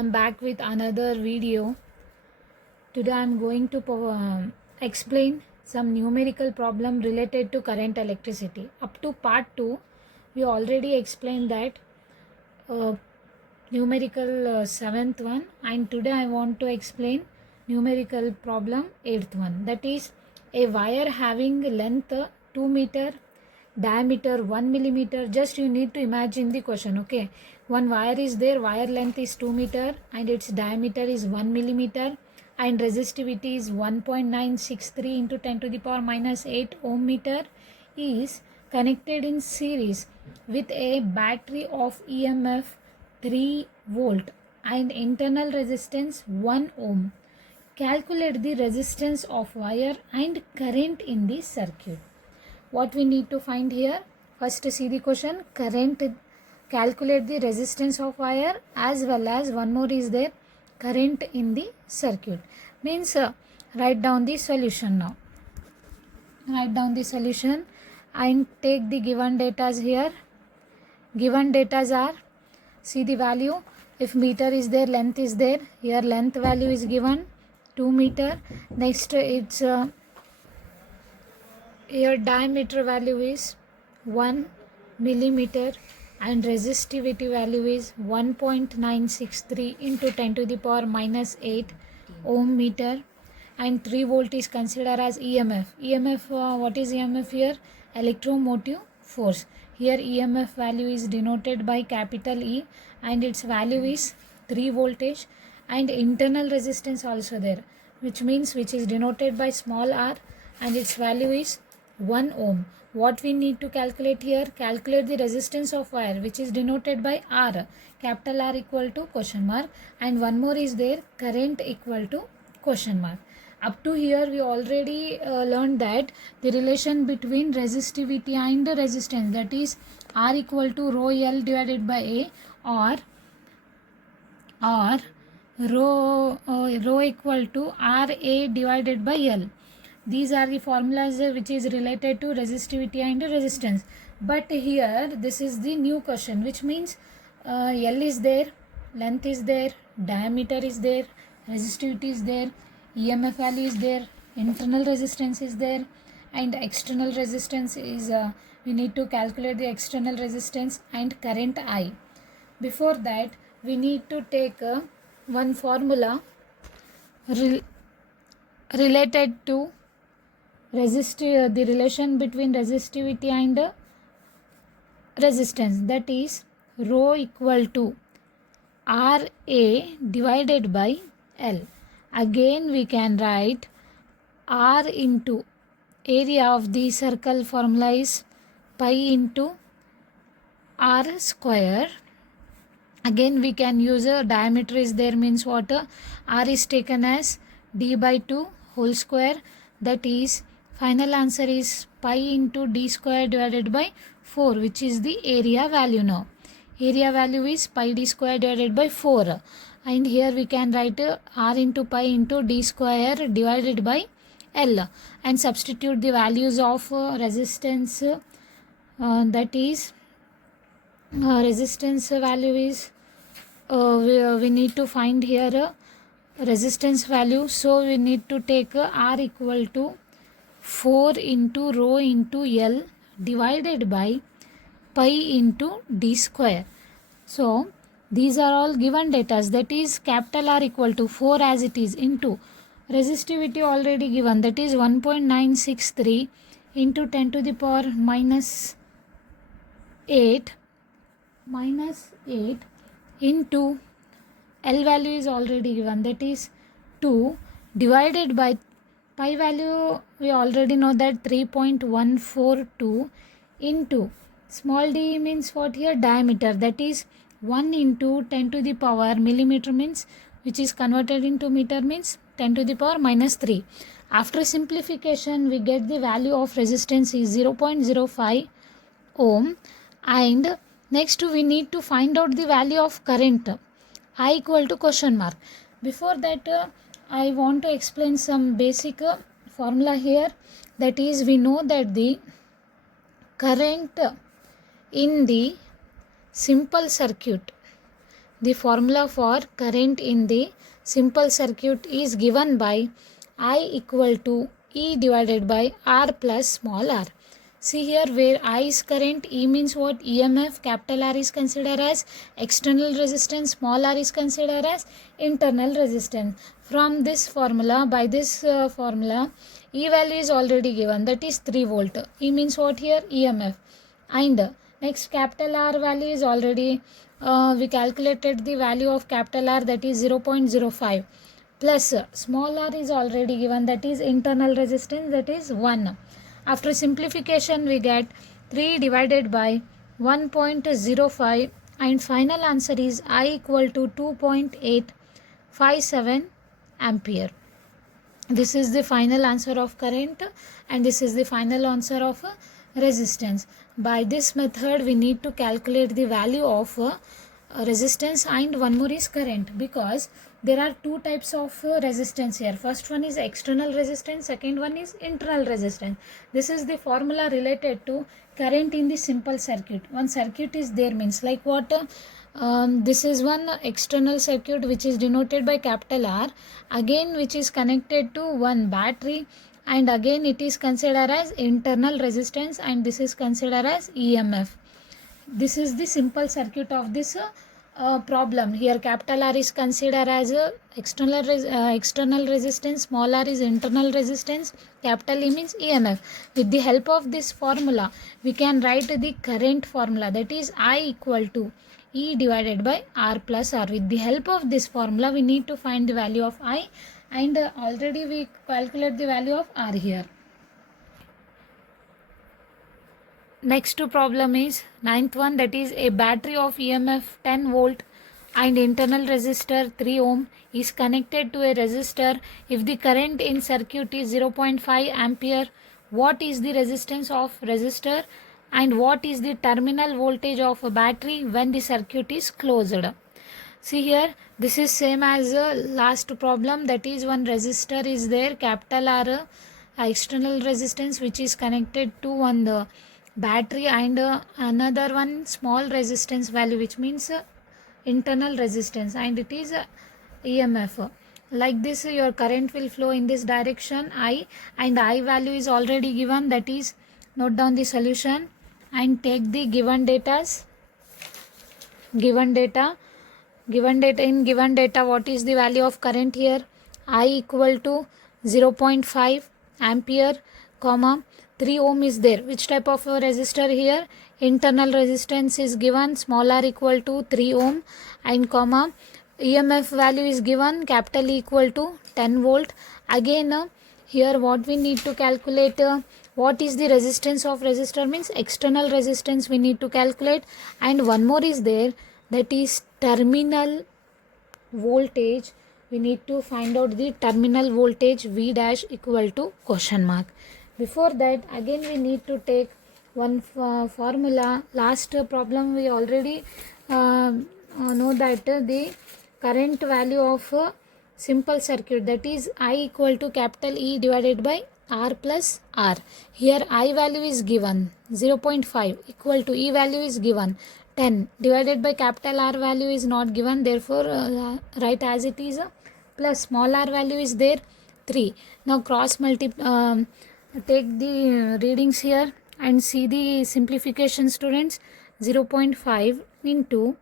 I'm back with another video. Today I'm going to explain some numerical problem related to current electricity. Up to part 2, we already explained that uh, numerical 7th one, and today I want to explain numerical problem 8th one. That is a wire having length 2 meter, diameter 1 millimeter. Just you need to imagine the question. Okay, one wire is there, wire length is 2 meter and its diameter is 1 millimeter and resistivity is 1.963 into 10 to the power minus 8 ohm meter, is connected in series with a battery of EMF 3 volt and internal resistance 1 ohm. Calculate the resistance of wire and current in the circuit. What we need to find here? First, see the question. Current, calculate the resistance of wire, as well as one more is there, current in the circuit. Means write down the solution now. Write down the solution and take the given datas here. Given datas are, see the value. If meter is there, length is there. Here length value is given 2 meter. Next it's here diameter value is 1 millimeter and resistivity value is 1.963 into 10 to the power minus 8 ohm meter, and 3 volt is considered as EMF. What is EMF here? Electromotive force. Here EMF value is denoted by capital E and its value is 3 voltage, and internal resistance also there, which is denoted by small r and its value is 1 ohm. What we need to calculate here? Calculate the resistance of wire, which is denoted by R, capital R equal to question mark, and one more is there, current equal to question mark. Up to here we already learned that the relation between resistivity and resistance, that is R equal to rho L divided by A, or rho equal to RA divided by L. These are the formulas which is related to resistivity and resistance. But here this is the new question, which means L is there, length is there, diameter is there, resistivity is there, EMF value is there, internal resistance is there, and external resistance is we need to calculate the external resistance and current I. Before that we need to take one formula related to the relation between resistivity and resistance, that is rho equal to RA divided by L. Again we can write R into area of the circle, formula is pi into R square. Again we can use a diameter is there, means what? R is taken as d by 2 whole square, that is final answer is pi into d square divided by 4, which is the area value. Now area value is pi d square divided by 4, and here we can write r into pi into d square divided by L, and substitute the values of resistance, that is resistance value is we need to find here resistance value. So we need to take R equal to 4 into rho into L divided by pi into d square. So these are all given datas, that is capital R equal to 4 as it is, into resistivity already given, that is 1.963 into 10 to the power minus 8 into L value is already given, that is 2, divided by pi value we already know that 3.142 into small d means what here? Diameter, that is 1 into 10 to the power millimeter, means which is converted into meter, means 10 to the power minus 3. After simplification we get the value of resistance is 0.05 ohm, and next we need to find out the value of current, I equal to question mark. Before that I want to explain some basic formula here, that is we know that the current in the simple circuit, The formula for current in the simple circuit is given by I equal to E divided by R plus small r. See here, where I is current, E means what? EMF, capital R is considered as external resistance, small r is considered as internal resistance. From this formula, by this formula, E value is already given, that is 3 volt. E means what here? EMF. And next, capital R value is already, we calculated the value of capital R, that is 0.05, plus small r is already given, that is internal resistance, that is 1. After simplification, we get 3 divided by 1.05, and final answer is I equal to 2.857 ampere. This is the final answer of current, and this is the final answer of resistance. By this method, we need to calculate the value of resistance, and one more is current, because there are two types of resistance here. First one is external resistance, second one is internal resistance. This is the formula related to current in the simple circuit. One circuit is there means like what? This is one external circuit which is denoted by capital R, again which is connected to one battery, and again it is considered as internal resistance, and this is considered as EMF. This is the simple circuit of this problem. Here capital R is considered as external resistance, small r is internal resistance, capital E means EMF. With the help of this formula, we can write the current formula, that is I equal to E divided by R plus R. With the help of this formula, we need to find the value of I, and already we calculate the value of R here. Next problem is 9th one, that is a battery of EMF 10 volt and internal resistor 3 ohm is connected to a resistor. If the current in circuit is 0.5 ampere, what is the resistance of resistor, and what is the terminal voltage of a battery when the circuit is closed? See here, this is same as last problem, that is one resistor is there, capital R, external resistance which is connected to one battery, and another one small resistance value which means internal resistance, and it is EMF. Like this, your current will flow in this direction I, and I value is already given, that is note down the solution and take the given data. Given data, what is the value of current here? I equal to 0.5 ampere, comma 3 ohm is there. Which type of resistor here? Internal resistance is given, small r equal to 3 ohm, and comma EMF value is given, capital E equal to 10 volt. Again here what we need to calculate, what is the resistance of resistor means external resistance we need to calculate, and one more is there, that is terminal voltage. We need to find out the terminal voltage V dash equal to question mark. Before that, again we need to take one formula. Last problem we already know that the current value of simple circuit, that is I equal to capital E divided by R plus R. Here I value is given 0.5 equal to E value is given 10 divided by capital R value is not given, therefore write as it is, plus small r value is there 3. Now cross multiply, take the readings here and see the simplification students. 0.5 into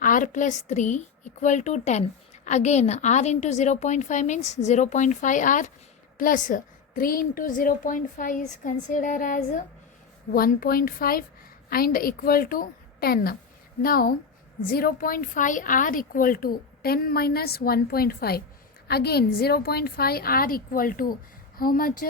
r plus 3 equal to 10. Again r into 0.5 means 0.5 r plus 3 into 0.5 is considered as 1.5 and equal to 10. Now 0.5 r equal to 10 minus 1.5. Again 0.5 r equal to how much?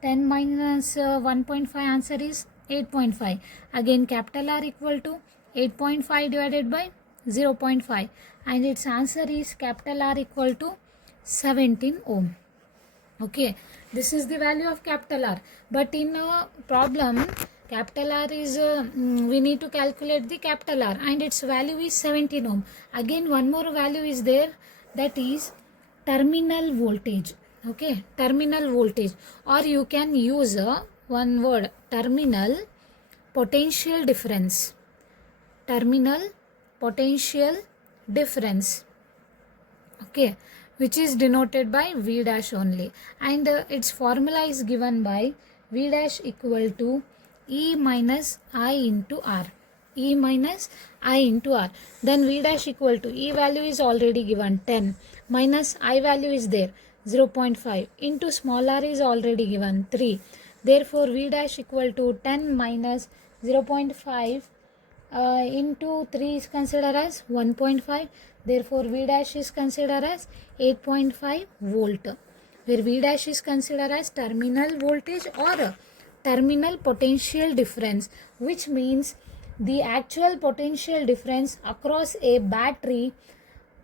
10 minus 1.5, answer is 8.5. Again capital R equal to 8.5 divided by 0.5, and its answer is capital R equal to 17 ohm. Okay, this is the value of capital R, but in a problem capital R is we need to calculate the capital R, and its value is 17 ohm. Again one more value is there, that is terminal voltage. Okay, terminal voltage, or you can use one word, terminal potential difference. Terminal potential difference, okay, which is denoted by V dash only, and its formula is given by V dash equal to E minus I into R. E minus I into R. Then V dash equal to E value is already given 10 minus I value is there 0.5 into small r is already given 3. Therefore V dash equal to 10 minus 0.5 into 3 is considered as 1.5. Therefore V dash is considered as 8.5 volt, where V dash is considered as terminal voltage or terminal potential difference, which means the actual potential difference across a battery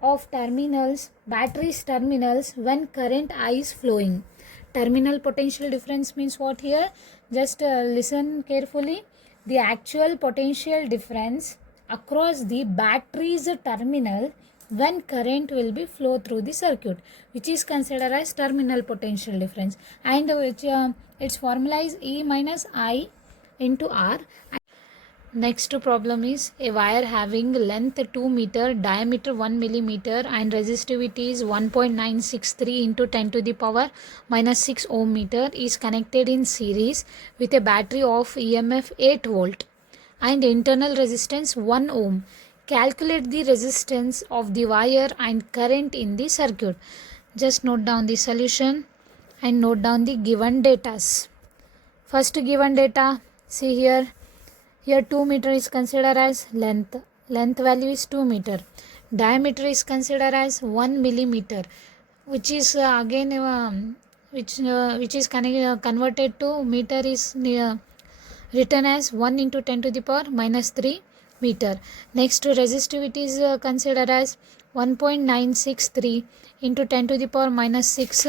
of battery's terminals when current I is flowing. Terminal potential difference means what here? Just listen carefully. The actual potential difference across the battery's terminal when current will be flow through the circuit, which is considered as terminal potential difference, and which its formula is E minus I into R. Next problem is a wire having length 2 meter, diameter 1 millimeter and resistivity is 1.963 into 10 to the power minus 6 ohm meter is connected in series with a battery of EMF 8 volt and internal resistance 1 ohm. Calculate the resistance of the wire and current in the circuit. Just note down the solution and note down the given data. First given data, see here. Here 2 meter is considered as length. Length value is 2 meter. Diameter is considered as 1 millimeter, which is which is converted to meter is written as 1 into 10 to the power minus 3 meter. Next resistivity is considered as 1.963 into 10 to the power minus 6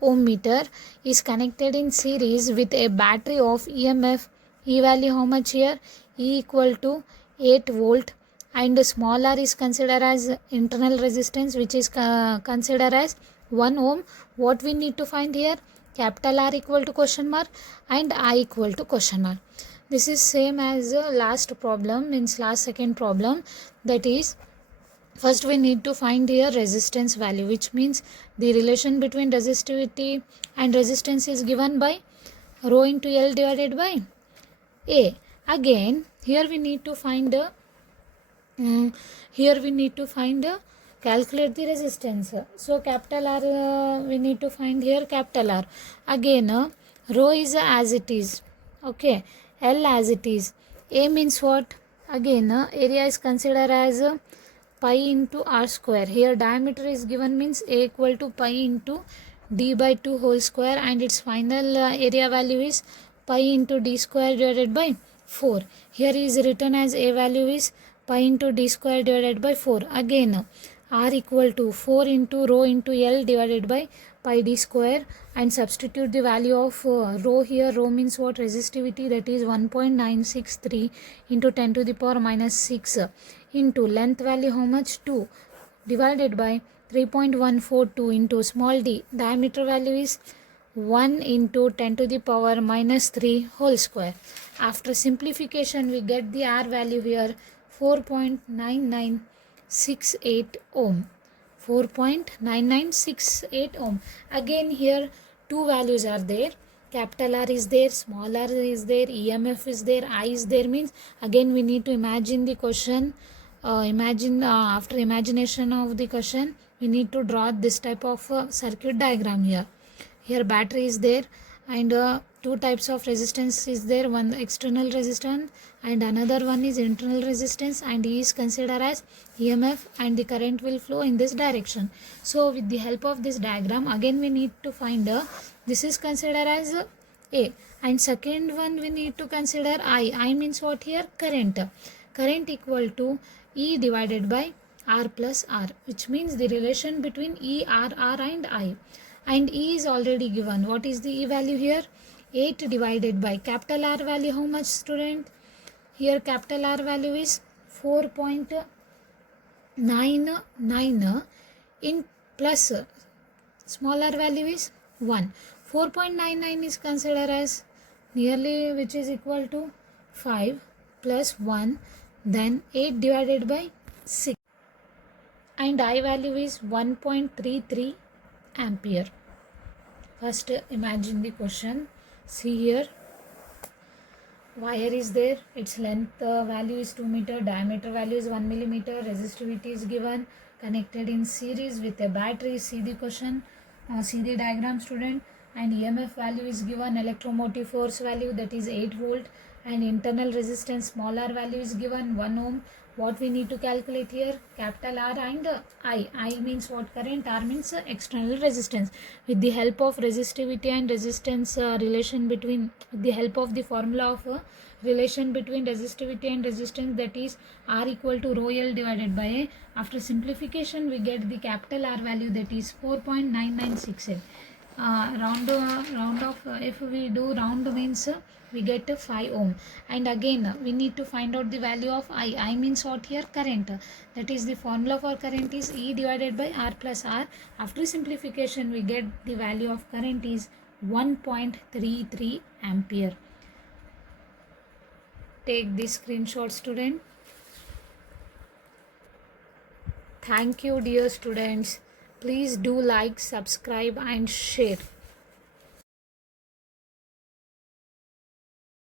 ohm meter is connected in series with a battery of EMF. E value how much here? E equal to 8 volt and small r is considered as internal resistance, which is considered as 1 ohm. What we need to find here? Capital R equal to question mark and I equal to question mark. This is same as last problem, means last second problem, that is first we need to find here resistance value, which means the relation between resistivity and resistance is given by rho into L divided by A. Again here we need to find calculate the resistance. So capital R we need to find here capital R. Again rho is as it is, okay, L as it is. A means what? Again area is considered as pi into r square. Here diameter is given, means A equal to pi into d by 2 whole square, and its final area value is pi into d square divided by 4. Here is written as A value is pi into d square divided by 4. Again R equal to 4 into rho into L divided by pi d square, and substitute the value of rho here. Rho means what? Resistivity, that is 1.963 into 10 to the power minus 6 into length value how much? 2 divided by 3.142 into small d, diameter value is 1 into 10 to the power minus 3 whole square. After simplification we get the R value here 4.9968 ohm. 4.9968 ohm. Again here two values are there. Capital R is there, small r is there, EMF is there, I is there, means again we need to imagine the question. After imagination of the question we need to draw this type of circuit diagram here. Here battery is there and two types of resistance is there, one external resistance and another one is internal resistance, and E is considered as EMF and the current will flow in this direction. So with the help of this diagram again we need to find this is considered as A, and second one we need to consider I means what here? Current equal to E divided by R plus R, which means the relation between E, R and I. And E is already given. What is the E value here? 8 divided by capital R value how much, student? Here capital R value is 4.99 in plus small r value is 1. 4.99 is considered as nearly, which is equal to 5 plus 1, then 8 divided by 6. and I value is 1.33 ampere. First imagine the question. See here, wire is there, its length value is 2 meter, diameter value is 1 millimeter, resistivity is given, connected in series with a battery. See the question, see the diagram student, and EMF value is given, electromotive force value that is 8 volt, and internal resistance small r value is given 1 ohm. What we need to calculate here, capital R and I means what, current, R means external resistance. With the help of resistivity and resistance relation between, with the help of the formula of relation between resistivity and resistance, that is R equal to rho L divided by A. After simplification we get the capital R value, that is 4.9968. Round off, if we do round means we get 5 ohm, and again we need to find out the value of I means what here, current, that is the formula for current is E divided by R plus R. After simplification we get the value of current is 1.33 ampere. Take this screenshot student. Thank you dear students. Please do like, subscribe and share.